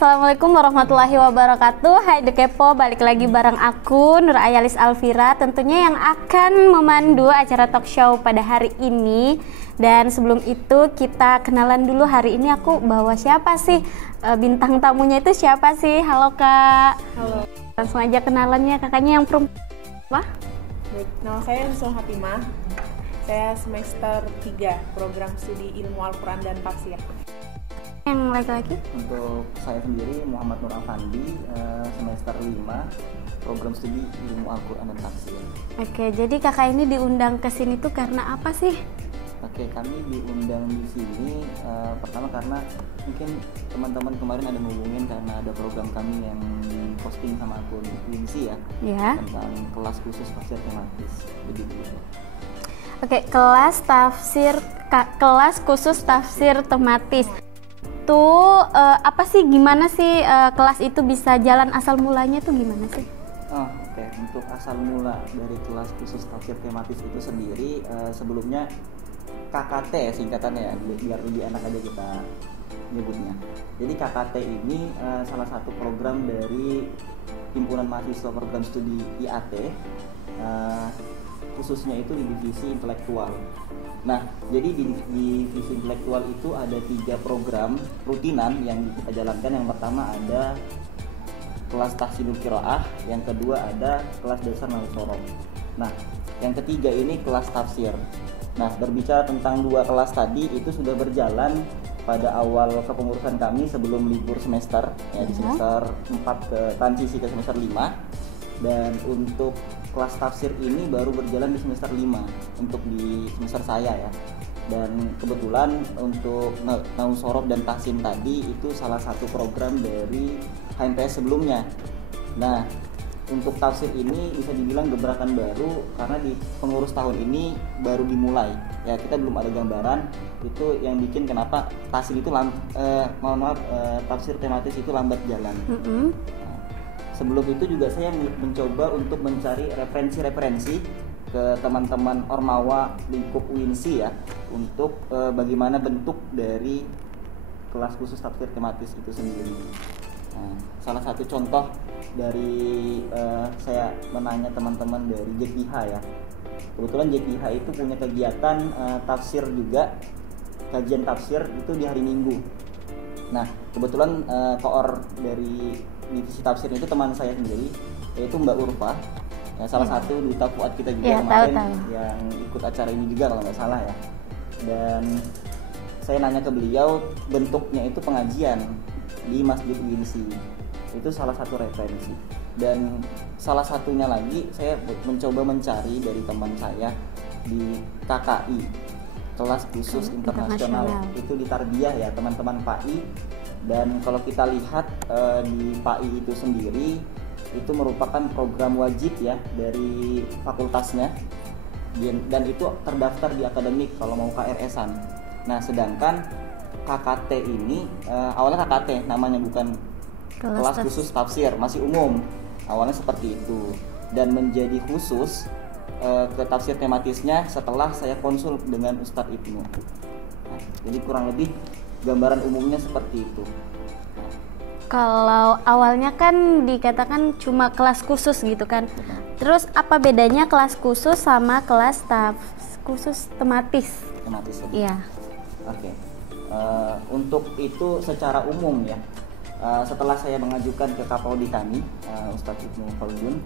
Assalamualaikum warahmatullahi wabarakatuh. Hai The Kepo, balik lagi bareng aku Nur Ayalis Alfira, tentunya yang akan memandu acara talk show pada hari ini. Dan sebelum itu kita kenalan dulu, hari ini aku bawa siapa sih? Bintang tamunya itu siapa sih? Halo Kak. Halo. Langsung aja kenalannya, kakaknya yang perempuan. Apa? Baik, nama saya Nusul Hatimah. Saya semester 3 program studi ilmu Al-Quran dan Tafsir. Yang laki-laki? Untuk saya sendiri Muhammad Nur Afandi, semester 5 program studi ilmu Al-Quran dan Tafsir. Oke, jadi kakak ini diundang ke sini tuh karena apa sih? Oke, kami diundang di sini pertama karena mungkin teman-teman kemarin ada menghubungin karena ada program kami yang posting sama akun Winsi ya, tentang kelas khusus tafsir tematis. Jadi gitu. Oke, kelas khusus tafsir tematis. Tuh apa sih, gimana sih kelas itu bisa jalan, asal mulanya tuh gimana sih? Oke. Untuk asal mula dari kelas khusus tafsir tematis itu sendiri sebelumnya KKT singkatannya ya, biar lebih enak aja kita nyebutnya. Jadi KKT ini salah satu program dari Himpunan Mahasiswa Program Studi IAT, khususnya itu di divisi intelektual. Nah, jadi di divisi intelektual itu ada 3 program rutinan yang kita jalankan. Yang pertama ada kelas tahsinul qiraah, yang kedua ada kelas dasar nahwu shoroh. Nah, yang ketiga ini kelas tafsir. Nah, berbicara tentang 2 kelas tadi itu sudah berjalan pada awal kepengurusan kami sebelum libur semester ya, di semester 4 ke transisi ke semester 5. Dan untuk kelas tafsir ini baru berjalan di semester 5 untuk di semester saya ya. Dan kebetulan untuk nahwu shoroh dan tahsin tadi itu salah satu program dari HMPS sebelumnya. Nah, untuk tafsir ini bisa dibilang gebrakan baru karena di pengurus tahun ini baru dimulai. Ya, kita belum ada gambaran itu yang bikin kenapa tahsin itu tafsir tematis itu lambat jalan. Sebelum itu juga saya mencoba untuk mencari referensi-referensi ke teman-teman Ormawa lingkup Winsi ya, untuk bagaimana bentuk dari kelas khusus tafsir tematis itu sendiri. Nah, salah satu contoh dari saya menanya teman-teman dari JPH ya. Kebetulan JPH itu punya kegiatan tafsir juga, kajian tafsir itu di hari Minggu. Nah, kebetulan koor dari divisi tafsir itu teman saya sendiri, yaitu Mbak Urfa, ya, salah satu duta Fuad kita juga kemarin yang ikut acara ini juga kalau nggak salah ya. Dan saya nanya ke beliau, bentuknya itu pengajian di Masjid Winsi, itu salah satu referensi. Dan salah satunya lagi saya mencoba mencari dari teman saya di KKI, kelas khusus internasional, itu di Tarbiyah ya teman-teman PAI. Dan kalau kita lihat di PAI itu sendiri itu merupakan program wajib ya dari fakultasnya, dan itu terdaftar di akademik kalau mau KRS-an. Nah, sedangkan KKT ini awalnya KKT namanya, bukan kelas khusus tafsir, masih umum awalnya seperti itu, dan menjadi khusus ke tafsir tematisnya setelah saya konsul dengan Ustadz Ibnu. Nah, jadi kurang lebih gambaran umumnya seperti itu. Kalau awalnya kan dikatakan cuma kelas khusus gitu kan. Terus apa bedanya kelas khusus sama kelas khusus tematis? Tematis ya. Iya. Oke. Untuk itu secara umum ya. Setelah saya mengajukan ke Kapoldi kami, Ustadz Ibnu Khaldun,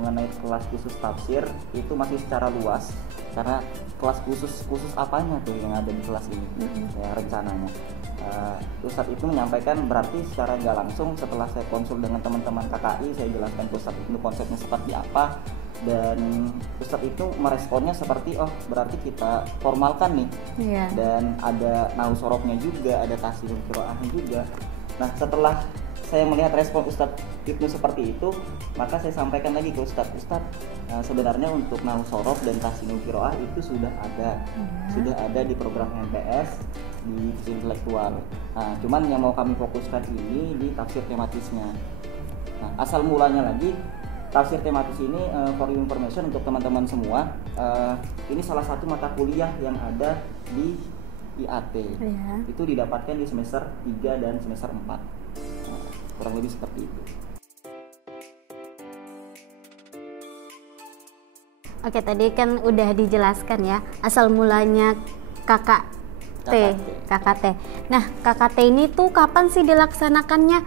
mengenai kelas khusus tafsir itu masih secara luas, karena kelas khusus apanya tuh yang ada di kelas ini ya rencananya. Ustadz itu menyampaikan, berarti secara nggak langsung setelah saya konsul dengan teman-teman KKI, saya jelaskan ke Ustadz itu konsepnya seperti apa, dan Ustadz itu meresponnya seperti, oh berarti kita formalkan nih. Dan ada nahwu shorohnya juga, ada tahsinul qiraahnya juga. Nah, setelah saya melihat respon Ustadz Ibnu seperti itu, maka saya sampaikan lagi ke Ustadz, sebenarnya untuk nahwu shoroh dan tahsinul qiraah itu sudah ada di program MPS di intelektual. Nah, cuman yang mau kami fokuskan ini di tafsir tematisnya. Nah, asal mulanya lagi tafsir tematis ini, for information untuk teman-teman semua, ini salah satu mata kuliah yang ada di IAT. Itu didapatkan di semester 3 dan semester 4. kurang lebih seperti itu. Oke, tadi kan udah dijelaskan ya asal mulanya KKT. Nah, KKT ini tuh kapan sih dilaksanakannya?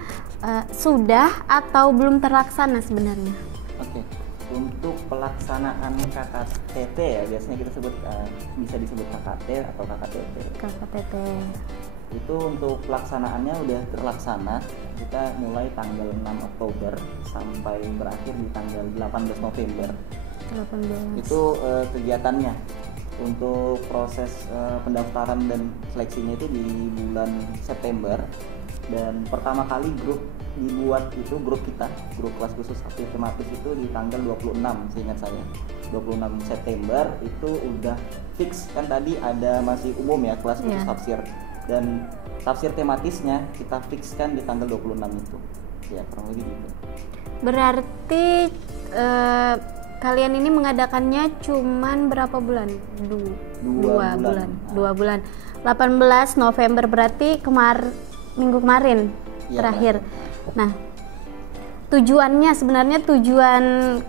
Sudah atau belum terlaksana sebenarnya? Oke, untuk pelaksanaan KKTT ya biasanya kita sebut bisa disebut KKT atau KKTT. KKTT. Itu untuk pelaksanaannya udah terlaksana. Kita mulai tanggal 6 Oktober sampai berakhir di tanggal 18 November. 18. Itu kegiatannya. Untuk proses pendaftaran dan seleksinya itu di bulan September, dan pertama kali grup dibuat itu grup kelas khusus tafsir tematis itu di tanggal 26, seingat saya 26 September itu udah fix. Kan tadi ada masih umum ya kelas khusus tafsir, dan tafsir tematisnya kita fixkan di tanggal 26 itu ya, kurang lebih gitu. Berarti kalian ini mengadakannya cuman berapa bulan? Dua bulan. 18 November berarti minggu kemarin ya, terakhir. Nah, tujuannya sebenarnya tujuan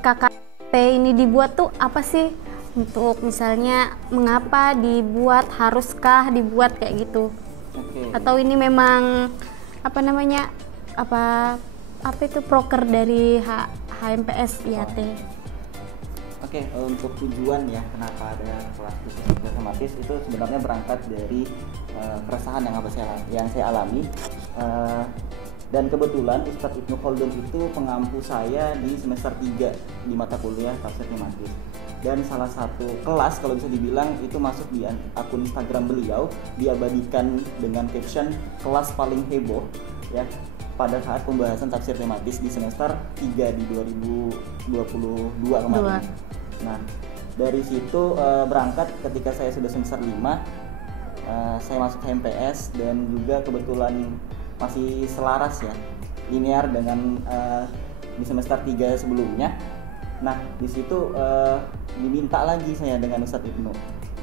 KKT ini dibuat tuh apa sih? Untuk misalnya mengapa dibuat, haruskah dibuat kayak gitu? Atau ini memang apa itu proker dari HMPS IAT? Oke, untuk tujuan ya kenapa ada kelas khusus tematis itu sebenarnya berangkat dari keresahan yang saya alami, dan kebetulan Ustadz Ibnu Khaldun itu pengampu saya di semester 3 di mata kuliah tafsir tematis, dan salah satu kelas kalau bisa dibilang itu masuk di akun Instagram beliau, diabadikan dengan caption kelas paling heboh ya pada saat pembahasan tafsir tematis di semester 3 di 2022 kemarin. Nah, dari situ berangkat ketika saya sudah semester 5, saya masuk HMPS, dan juga kebetulan masih selaras ya, linear dengan di semester 3 sebelumnya. Nah, di situ diminta lagi saya dengan Ustadz Ibnu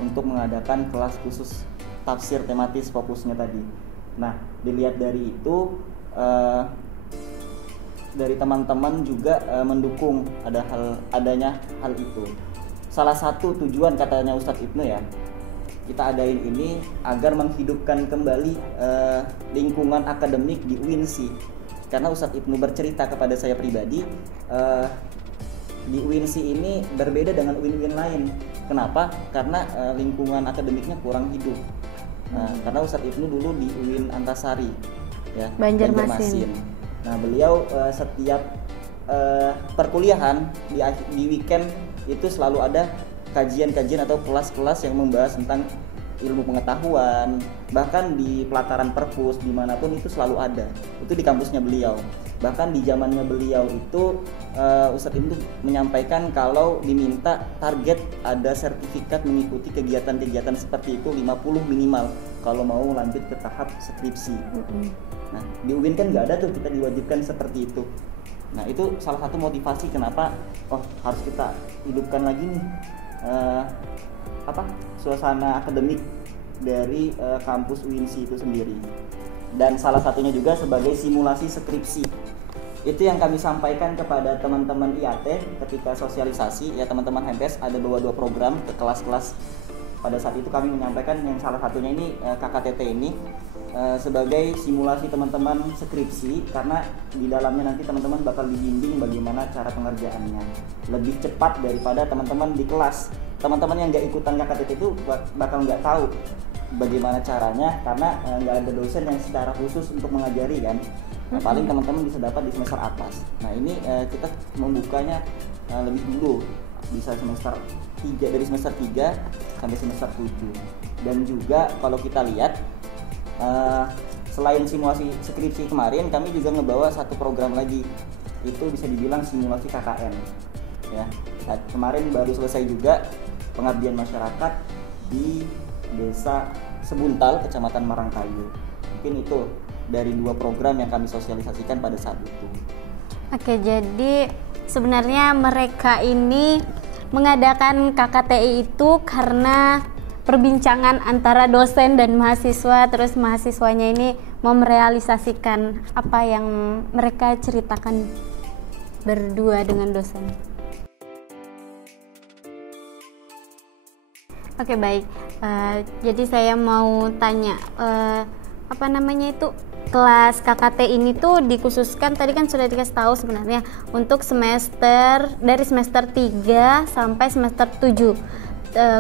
untuk mengadakan kelas khusus tafsir tematis fokusnya tadi. Nah, dilihat dari itu dari teman-teman juga mendukung adanya hal itu. Salah satu tujuan katanya Ustadz Ibnu ya, kita adain ini agar menghidupkan kembali lingkungan akademik di UINSI. Karena Ustadz Ibnu bercerita kepada saya pribadi, di UINSI ini berbeda dengan UIN-UIN lain. Kenapa? Karena lingkungan akademiknya kurang hidup. Karena Ustadz Ibnu dulu di UIN Antasari ya, Banjarmasin. Nah, beliau setiap perkuliahan di weekend itu selalu ada kajian-kajian atau kelas-kelas yang membahas tentang ilmu pengetahuan, bahkan di pelataran perpus dimanapun itu selalu ada. Itu di kampusnya beliau. Bahkan di zamannya beliau itu Ustadz itu menyampaikan kalau diminta target ada sertifikat mengikuti kegiatan-kegiatan seperti itu 50 minimal kalau mau lanjut ke tahap skripsi. Nah, di UIN kan nggak ada tuh, kita diwajibkan seperti itu. Nah, itu salah satu motivasi kenapa harus kita hidupkan lagi nih suasana akademik dari kampus UINSI itu sendiri. Dan salah satunya juga sebagai simulasi skripsi. Itu yang kami sampaikan kepada teman-teman IAT ketika sosialisasi ya, teman-teman HMPS ada bawa 2 program ke kelas-kelas. Pada saat itu kami menyampaikan yang salah satunya ini KKTT ini sebagai simulasi teman-teman skripsi, karena di dalamnya nanti teman-teman bakal dibimbing bagaimana cara pengerjaannya lebih cepat daripada teman-teman di kelas. Teman-teman yang nggak ikutan KKTT itu bakal nggak tahu bagaimana caranya, karena nggak ada dosen yang secara khusus untuk mengajari kan. Paling teman-teman bisa dapat di semester atas. Nah, ini kita membukanya lebih dulu, bisa semester 3, dari semester 3 sampai semester 7. Dan juga kalau kita lihat selain simulasi skripsi kemarin, kami juga ngebawa satu program lagi, itu bisa dibilang simulasi KKN ya. Nah, kemarin baru selesai juga pengabdian masyarakat di Desa Sebuntal, Kecamatan Marangkayu. Mungkin itu dari 2 program yang kami sosialisasikan pada saat itu. Oke, jadi sebenarnya mereka ini mengadakan KKTI itu karena perbincangan antara dosen dan mahasiswa, terus mahasiswanya ini mau merealisasikan apa yang mereka ceritakan berdua dengan dosen. Oke, baik. Jadi saya mau tanya, apa namanya itu, kelas KKT ini tuh dikhususkan, tadi kan sudah dikasih tahu sebenarnya untuk semester dari semester 3 sampai semester 7.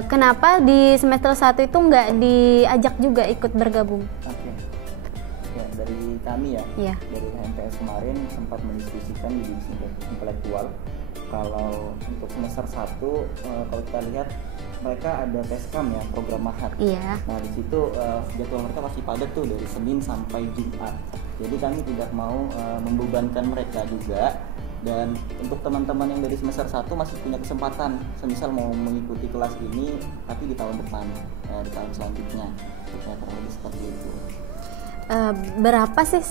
Kenapa di semester 1 itu nggak diajak juga ikut bergabung? Oke. Ya, dari kami ya, Iya. dari HMPS kemarin sempat mendiskusikan di divisi intelektual. Kalau untuk semester 1, kalau kita lihat mereka ada teskam ya, program mahat. Iya. Nah di situ jadwal mereka pasti padat tuh dari Senin sampai Jumat. Jadi kami tidak mau membebankan mereka juga. Dan untuk teman-teman yang dari semester 1 masih punya kesempatan, semisal mau mengikuti kelas ini tapi di tahun depan, di tahun selanjutnya. Ya, kurang lebih seperti itu. Berapa sih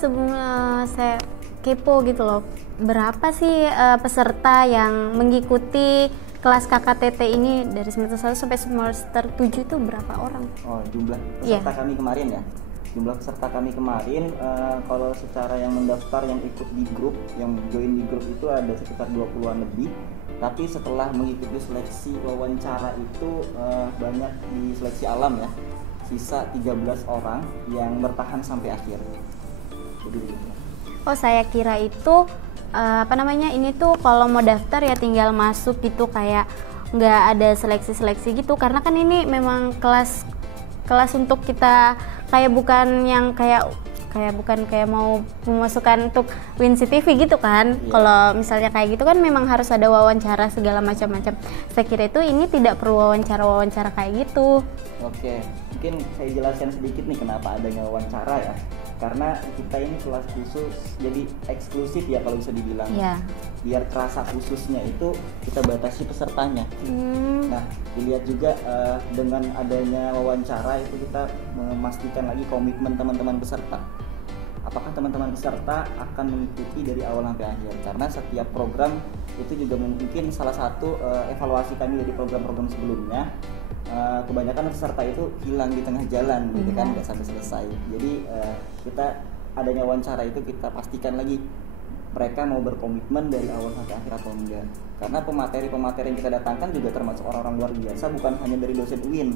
saya kepo gitu loh, berapa sih peserta yang mengikuti kelas KKTT ini dari semester 1 sampai semester 7 itu berapa orang? Oh, jumlah peserta kami kemarin ya. Jumlah peserta kami kemarin, kalau secara yang mendaftar, yang ikut di grup, yang join di grup itu ada sekitar 20-an lebih. Tapi setelah mengikuti seleksi wawancara itu banyak di seleksi alam ya. Sisa 13 orang yang bertahan sampai akhir. Jadi begitu. Oh, saya kira itu ini tuh kalau mau daftar ya tinggal masuk gitu, kayak nggak ada seleksi-seleksi gitu, karena kan ini memang kelas untuk kita, kayak bukan yang kayak mau memasukkan untuk Winsi TV gitu kan. Iya. Kalau misalnya kayak gitu kan memang harus ada wawancara segala macam-macam. Saya kira itu ini tidak perlu wawancara kayak gitu. Oke, mungkin saya jelaskan sedikit nih kenapa adanya wawancara ya. Karena kita ini kelas khusus, jadi eksklusif ya kalau bisa dibilang. Iya. Biar terasa khususnya itu kita batasi pesertanya. Nah, dilihat juga dengan adanya wawancara itu kita memastikan lagi komitmen teman-teman peserta. Apakah teman-teman peserta akan mengikuti dari awal sampai akhir? Karena setiap program itu juga mungkin salah satu evaluasi kami dari program-program sebelumnya. Kebanyakan peserta itu hilang di tengah jalan, gitu kan, nggak sampai selesai. Jadi kita adanya wawancara itu kita pastikan lagi mereka mau berkomitmen dari awal sampai akhir atau enggak. Karena pemateri yang kita datangkan juga termasuk orang-orang luar biasa, bukan hanya dari dosen UIN,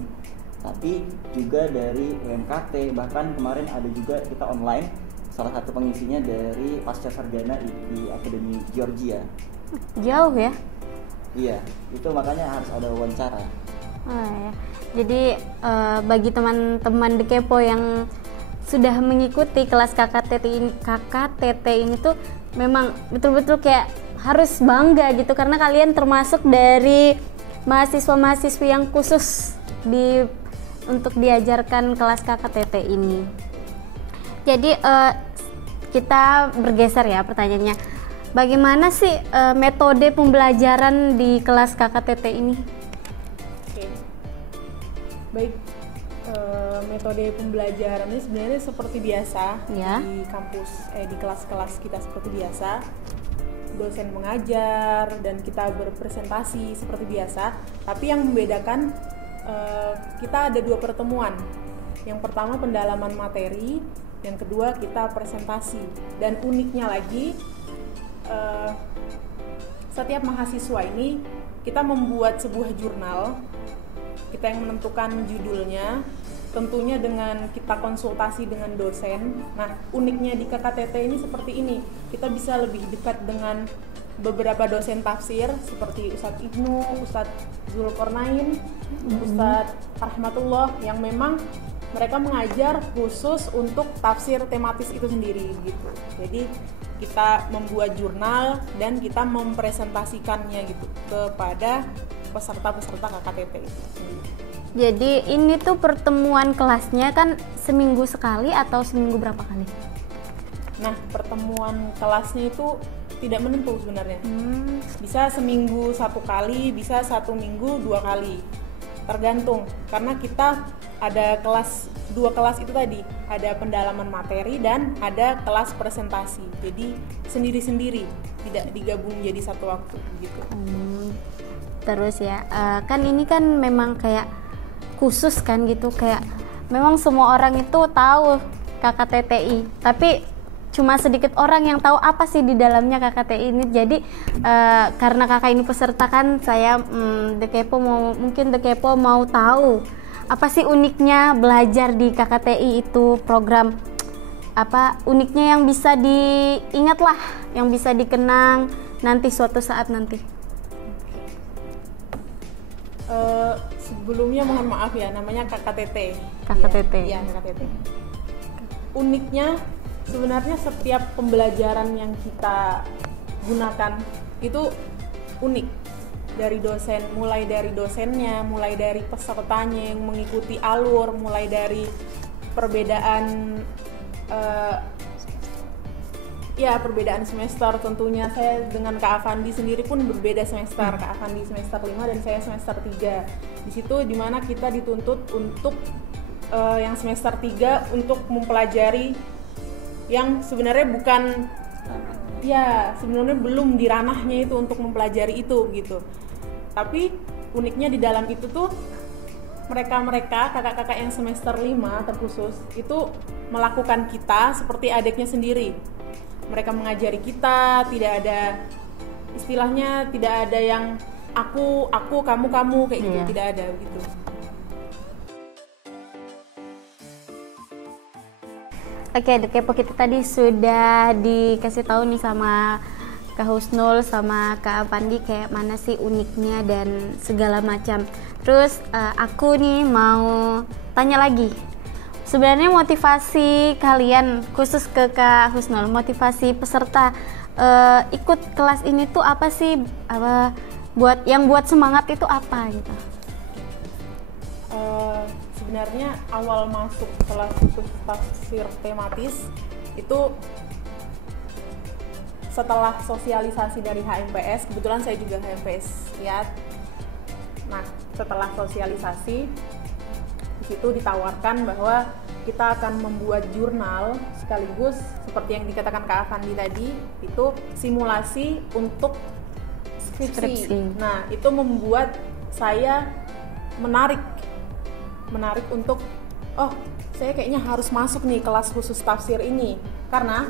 tapi juga dari UMKT. Bahkan kemarin ada juga kita online, salah satu pengisinya dari pasca sarjana di Akademi Georgia. Jauh ya? Iya, itu makanya harus ada wawancara. Oh, ya. Jadi bagi teman-teman Dekepo yang sudah mengikuti kelas KKTT ini tuh memang betul-betul kayak harus bangga gitu, karena kalian termasuk dari mahasiswa-mahasiswi yang khusus untuk diajarkan kelas KKTT ini. Jadi kita bergeser ya pertanyaannya. Bagaimana sih metode pembelajaran di kelas KKTT ini? Baik, metode pembelajarannya sebenarnya seperti biasa Ya. di kampus, di kelas-kelas kita seperti biasa. Dosen mengajar dan kita berpresentasi seperti biasa. Tapi yang membedakan, kita ada 2 pertemuan. Yang pertama pendalaman materi, yang kedua kita presentasi. Dan uniknya lagi, setiap mahasiswa ini kita membuat sebuah jurnal. Kita yang menentukan judulnya, tentunya dengan kita konsultasi dengan dosen. Nah, uniknya di KKTT ini seperti ini, kita bisa lebih dekat dengan beberapa dosen tafsir seperti Ustadz Ibnu, Ustadz Zulkarnain, Ustadz Rahmatullah, yang memang mereka mengajar khusus untuk tafsir tematis itu sendiri gitu. Jadi kita membuat jurnal dan kita mempresentasikannya gitu kepada peserta-peserta KKTT itu. Jadi ini tuh pertemuan kelasnya kan seminggu sekali atau seminggu berapa kali? Nah, pertemuan kelasnya itu tidak menentu sebenarnya. Bisa seminggu 1 kali, bisa 1 minggu 2 kali. Tergantung, karena kita ada 2 kelas itu tadi, ada pendalaman materi dan ada kelas presentasi. Jadi sendiri-sendiri, tidak digabung jadi satu waktu gitu. Terus ya, kan ini kan memang kayak khusus kan gitu, kayak memang semua orang itu tahu KKTTI, tapi cuma sedikit orang yang tahu apa sih di dalamnya KKTI ini. Jadi karena kakak ini peserta kan, saya mungkin The Kepo mau tahu apa sih uniknya belajar di KKTI itu, program apa uniknya yang bisa diingat lah, yang bisa dikenang nanti suatu saat nanti. Sebelumnya mohon maaf ya, namanya KKTT. KKTT. Iya, KKTT. Uniknya sebenarnya setiap pembelajaran yang kita gunakan itu unik. Dari dosen, mulai dari dosennya, mulai dari pesertanya yang mengikuti alur, mulai dari perbedaan perbedaan semester. Tentunya saya dengan Kak Avandi sendiri pun berbeda semester. Kak Avandi semester 5 dan saya semester 3. Di situ dimana kita dituntut untuk yang semester 3 untuk mempelajari yang sebenarnya sebenarnya belum di ranahnya itu untuk mempelajari itu gitu. Tapi uniknya di dalam itu tuh mereka kakak-kakak yang semester 5 terkhusus itu melakukan kita seperti adiknya sendiri. Mereka mengajari kita, tidak ada istilahnya, tidak ada yang aku, kamu kayak gitu, tidak ada gitu. Oke, The Kepo kita tadi sudah dikasih tahu nih sama Kak Husnul sama Kak Avandi kayak mana sih uniknya dan segala macam. Terus aku nih mau tanya lagi. Sebenarnya motivasi kalian khusus ke Kak Husnul, motivasi peserta ikut kelas ini tuh apa sih? Buat semangat itu apa gitu? Sebenarnya awal masuk kelas khusus tafsir tematis itu setelah sosialisasi dari HMPS, kebetulan saya juga HMPS ya. Nah, setelah sosialisasi di situ ditawarkan bahwa kita akan membuat jurnal sekaligus seperti yang dikatakan Kak Avandi tadi, itu simulasi untuk skripsi. Nah, itu membuat saya menarik untuk saya kayaknya harus masuk nih kelas khusus tafsir ini, karena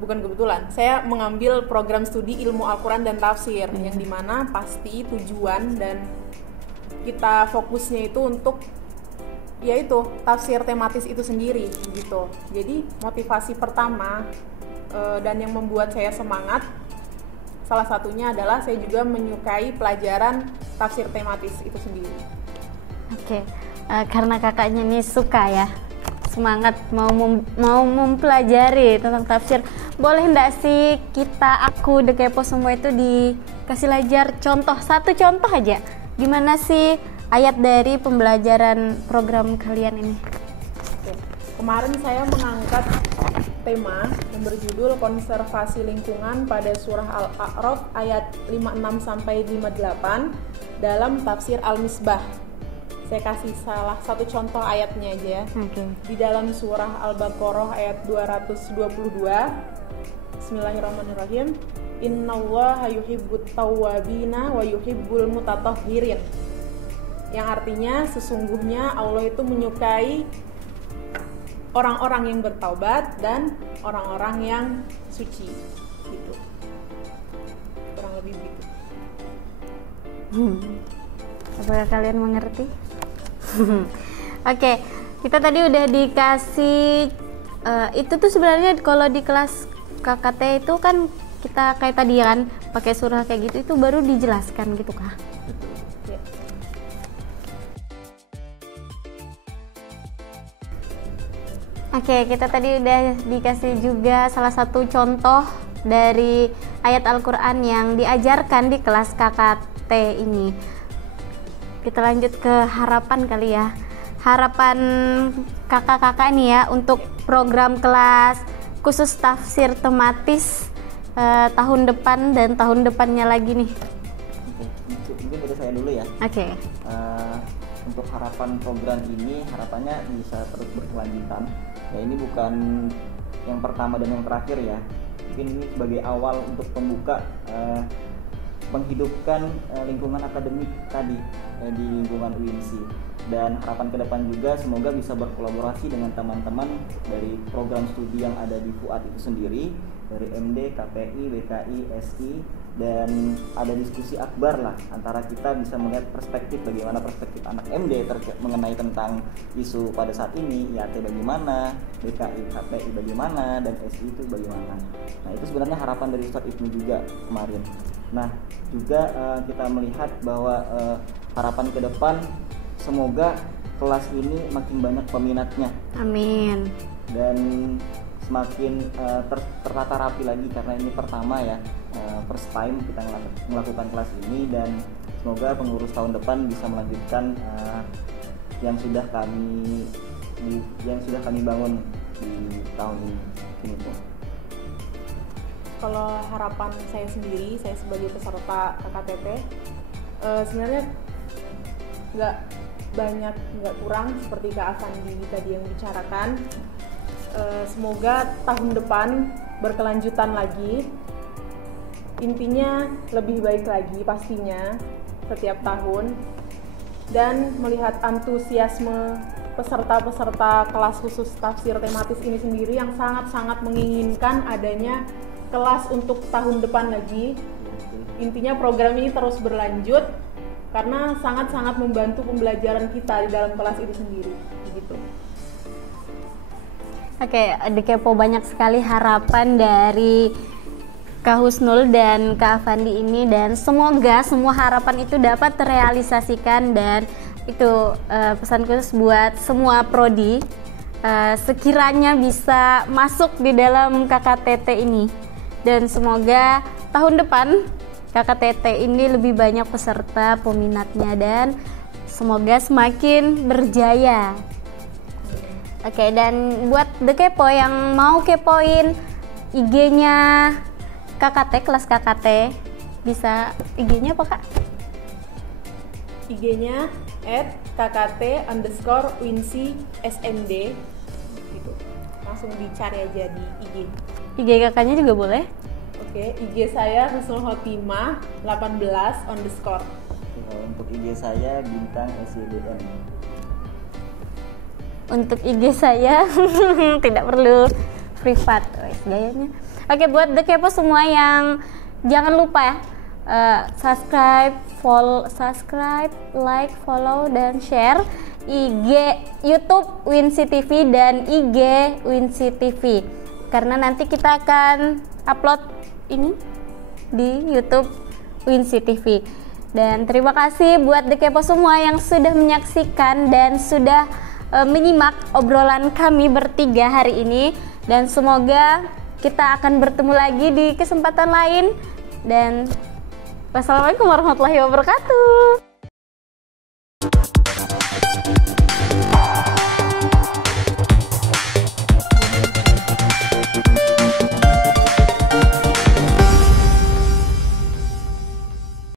bukan kebetulan saya mengambil program studi ilmu Al-Quran dan tafsir yang dimana pasti tujuan dan kita fokusnya itu untuk yaitu tafsir tematis itu sendiri gitu. Jadi motivasi pertama dan yang membuat saya semangat salah satunya adalah saya juga menyukai pelajaran tafsir tematis itu sendiri. Oke, karena kakaknya nih suka ya, semangat mau mempelajari tentang tafsir. Boleh enggak sih aku The Kepo semua itu dikasih ajar satu contoh aja. Gimana sih ayat dari pembelajaran program kalian ini? Oke. Kemarin saya mengangkat tema yang berjudul konservasi lingkungan pada surah Al-A'raf ayat 56 sampai 58 dalam tafsir Al-Misbah. Saya kasih salah satu contoh ayatnya aja ya. Di dalam surah Al-Baqarah ayat 222. Bismillahirrahmanirrahim. Innallaha yuhibbut tawwabina wa yuhibbul mutatahhirin. Yang artinya sesungguhnya Allah itu menyukai orang-orang yang bertaubat dan orang-orang yang suci gitu. Kurang lebih begitu. Apakah kalian mengerti? Oke, kita tadi udah dikasih itu tuh sebenarnya kalau di kelas KKT itu kan kita kayak tadi kan pakai surah kayak gitu, itu baru dijelaskan gitu kah? Ya. Oke, kita tadi udah dikasih juga salah satu contoh dari ayat Al-Quran yang diajarkan di kelas KKT ini. Kita lanjut ke harapan kali ya. Harapan kakak-kakak nih ya untuk program kelas khusus tafsir tematis tahun depan dan tahun depannya lagi nih. Mungkin dari saya dulu ya. Oke. Untuk harapan program ini, harapannya bisa terus berkelanjutan. Ya, ini bukan yang pertama dan yang terakhir ya. Mungkin ini sebagai awal untuk pembuka menghidupkan lingkungan akademik tadi di lingkungan UINSI. Dan harapan ke depan juga semoga bisa berkolaborasi dengan teman-teman dari program studi yang ada di FUAD itu sendiri, dari MD, KPI, WKI, SI, dan ada diskusi akbar lah antara kita bisa melihat bagaimana perspektif anak MD mengenai tentang isu pada saat ini, IAT bagaimana, WKI, KPI bagaimana, dan SI itu bagaimana. Nah itu sebenarnya harapan dari Ustadz Ibnu juga kemarin. Nah juga kita melihat bahwa harapan ke depan semoga kelas ini makin banyak peminatnya. Amin. Dan semakin tertata rapi lagi karena ini pertama ya, first time kita melakukan kelas ini, dan semoga pengurus tahun depan bisa melanjutkan yang sudah kami bangun di tahun ini tuh. Kalau harapan saya sendiri, saya sebagai peserta KKTT, sebenarnya nggak kurang seperti Kak Afandi tadi yang bicarakan. Semoga tahun depan berkelanjutan lagi, intinya lebih baik lagi pastinya setiap tahun, dan melihat antusiasme peserta-peserta kelas khusus tafsir tematis ini sendiri yang sangat-sangat menginginkan adanya kelas untuk tahun depan lagi. Intinya program ini terus berlanjut karena sangat-sangat membantu pembelajaran kita di dalam kelas itu sendiri, begitu. Oke, Dekepo, banyak sekali harapan dari Kak Husnul dan Kak Afandi ini, dan semoga semua harapan itu dapat terrealisasikan, dan itu pesan khusus buat semua prodi sekiranya bisa masuk di dalam KKTT ini, dan semoga tahun depan KKTT ini lebih banyak peserta peminatnya dan semoga semakin berjaya. Oke, dan buat Dekepo yang mau kepoin IG-nya KKT, kelas KKT, bisa IG-nya apa Kak? IG-nya @kkt_winsi_smd gitu. Langsung dicari aja di IG. IG kakaknya juga boleh? Oke, IG saya Husnul Khotimah 18_. Untuk IG saya Bintang SYDN. Untuk IG saya tidak perlu privat, gayanya. Oke, buat Dekepo semua yang jangan lupa ya, subscribe, like, follow, dan share IG YouTube Winsi TV dan IG Winsi TV, karena nanti kita akan upload ini di YouTube Winsi TV. Dan terima kasih buat Dekepo semua yang sudah menyaksikan dan sudah menyimak obrolan kami bertiga hari ini, dan semoga kita akan bertemu lagi di kesempatan lain, dan wassalamualaikum warahmatullahi wabarakatuh.